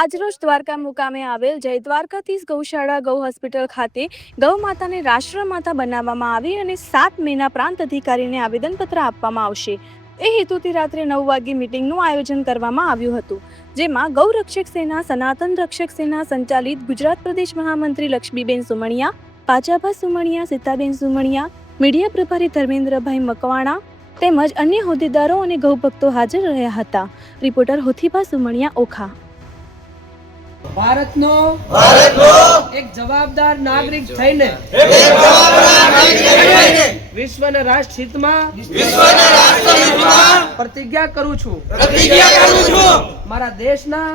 આજરોજ દ્વારકા મુકામે આવેલ જય દ્વારકાધીશ ગૌશાળા ગૌ હોસ્પિટલ ખાતે ગૌ માતાને રાષ્ટ્રમાતા બનાવવામાં આવી અને 7 મેના પ્રાંત અધિકારીને આવેદનપત્ર આપવામાં આવશે એ હેતુથી રાત્રે 9 વાગ્યે મીટિંગનું આયોજન કરવામાં આવ્યું હતું, જેમાં ગૌ રક્ષક સેના સનાતન રક્ષક સેના સંચાલિત ગુજરાત પ્રદેશ મહામંત્રી લક્ષ્મીબેન સુમણિયા, પાચાભા સુમણિયા, સીતાબેન સુમણિયા, મીડિયા પ્રભારી ધર્મેન્દ્રભાઈ મકવાણા તેમજ અન્ય હોદ્દેદારો અને ગૌભક્તો હાજર રહ્યા હતા। રિપોર્ટર હોથીભા સુમણિયા, ઓખા। ભારતનો એક જવાબદાર નાગરિક થઈને વિશ્વના રાષ્ટ્ર હિતમાં પ્રતિજ્ઞા કરું છું મારા દેશના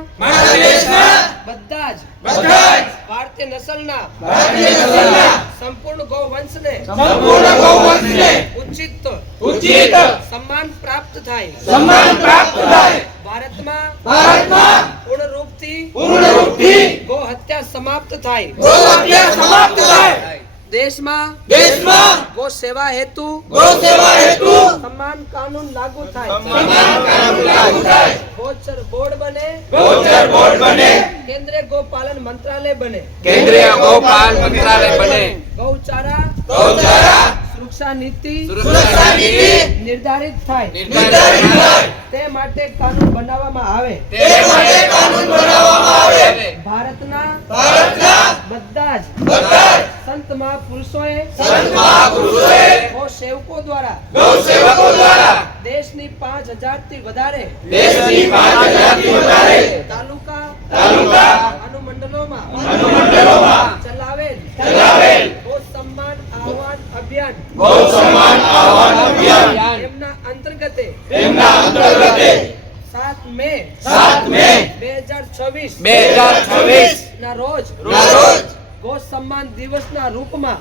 બધા જ ભારતીય નસલના સંપૂર્ણ ગૌવંશને ઉચિત સન્માન પ્રાપ્ત થાય। ભારતમાં પૂર્ણ રૂપથી ગૌ હત્યા સમાપ્ત થાય। દેશમાં ગૌ સેવા હેતુ સમાન કાનૂન લાગુ થાય। ગૌચર બોર્ડ બને કેન્દ્રીય ગૌપાલન મંત્રાલય બને। ગૌચારા સુરક્ષા નીતિ નિર્ધારિત થાય તે માટે કાનૂન બનાવવામાં આવે। ભારતના બધા જ સંત મહાપુરુષોએ ગૌ સેવકો દ્વારા દેશની 5000 થી વધારે તાલુકા અનુમંડલોમાં ચલાવેલ ગૌ સન્માન આહ્વાન અભિયાન એમના અંતર્ગતે 7 મે 2026 ના રોજ ગૌ સન્માન દિવસના રૂપમાં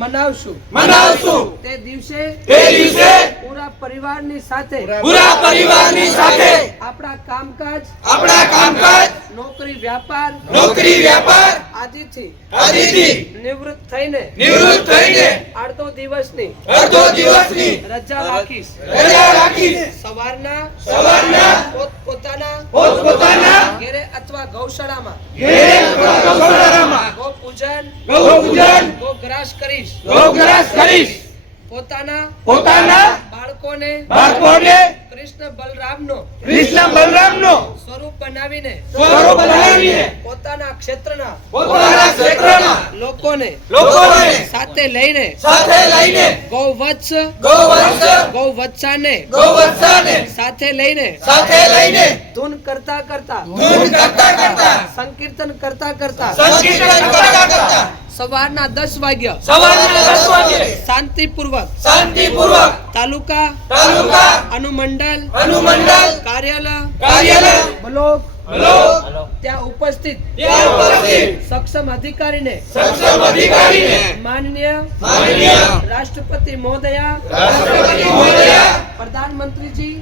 મનાવશું। તે દિવસે પૂરા પરિવારની સાથે આપણા કામકાજ નોકરી વ્યાપાર આદિથી નિવૃત્ત થઈને અડધો દિવસની રજા રાખીશ। સવારના પોતપોતાના ઘેરે અથવા ગૌશાળામાં ગૌ પૂજન ગૌગ્રાસ કરીશ। પોતાના બાળકોને કૃષ્ણ બલરામનો સ્વરૂપ બનાવીને પોતાના ક્ષેત્રના લોકોને સાથે લઈને ગૌવત્સાને સાથે લઈને ધૂન કરતા સંકીર્તન કરતા સવારના 10 વાગ્યા શાંતિપૂર્વક તાલુકા અનુમંડલ કાર્યાલય બ્લોક ત્યાં ઉપસ્થિત સક્ષમ અધિકારીને માનનીય રાષ્ટ્રપતિ મહોદયા, પ્રધાનમંત્રીજી,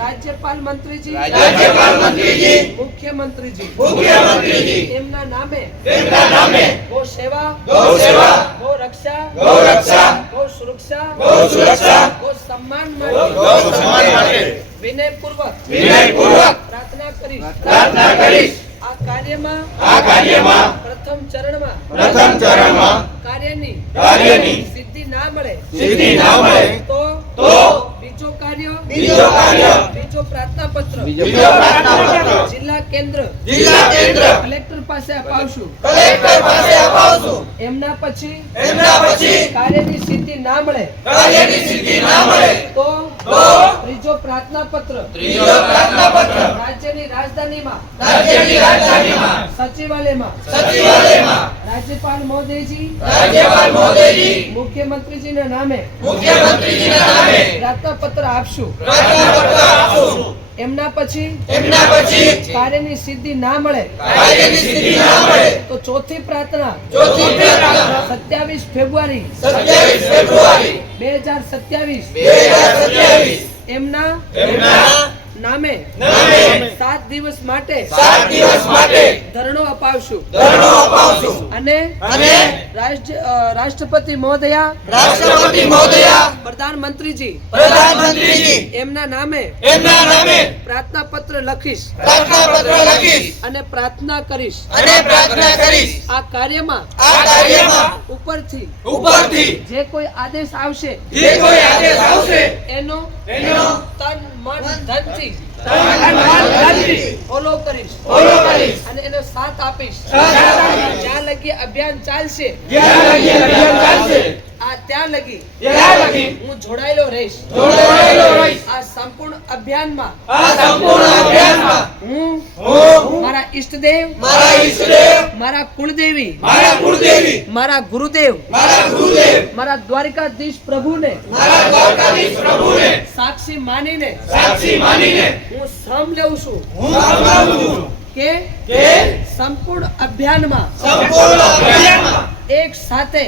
રાજ્યપાલ મંત્રીજી, મુખ્યમંત્રીજી એમના નામે ગૌ સેવા, ગૌ રક્ષા, ગૌ સુરક્ષા, ગૌ સન્માન માટે વિનયપૂર્વક પ્રાર્થના કરીશ। આ કાર્યમાં પ્રથમ ચરણમાં કાર્યની સિદ્ધિ ના મળે તો બીજો પ્રાર્થના પત્ર જિલ્લા કેન્દ્ર કલેક્ટર પાસે અપાવશું। એમના પછી કાર્યની સિદ્ધિ ના મળે તો ત્રીજો પ્રાર્થના પત્ર રાજ્યની રાજધાનીમાં સચિવાલયમાં રાજ્યપાલ મહોદયજી, મુખ્યમંત્રીજીના નામે પ્રાર્થના પત્ર આપશું। એમના પછી કાર્યની સિદ્ધિ ના મળે તો ચોથી પ્રાર્થના 27 ફેબ્રુઆરી 2027 એમના નામે 7 દિવસ માટે ધરણો અપાવશું અને રાષ્ટ્રપતિ મહોદયા પ્રધાનમંત્રીજી એમના નામે પ્રાર્થના પત્ર લખીશ અને પ્રાર્થના કરીશ આ કાર્યમાં ઉપરથી જે કોઈ આદેશ આવશે એનો તન મન ધનથી ફોલો કરીશ અને એને સાથ આપીશ જ્યાં લગી અભિયાન ચાલશે ત્યાં લગી હું જોડાયેલો રહીશ આ સંપૂર્ણ અભિયાનમાં હું મારા ઈષ્ટદેવ મારા કુળદેવી મારા ગુરુદેવ મારા દ્વારકાધીશ પ્રભુને સાક્ષી માનીને હું સમ લઉં છું કે સંપૂર્ણ અભિયાનમાં એક સાથે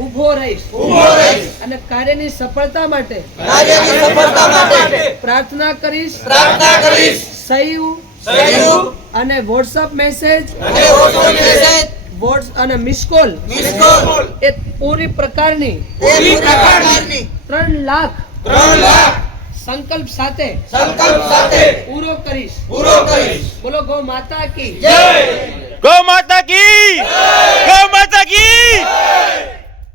ઊભો રહીશ અને કાર્યની સફળતા માટે પ્રાર્થના કરીશ સહયોગ અને વોટ્સઅપ મેસેજ અને મિસ કોલ એ પૂરી પ્રકારની 3 લાખ સંકલ્પ સાથે પૂરો કરીશ બોલો ગૌ માતા કી ગૌ માતા કી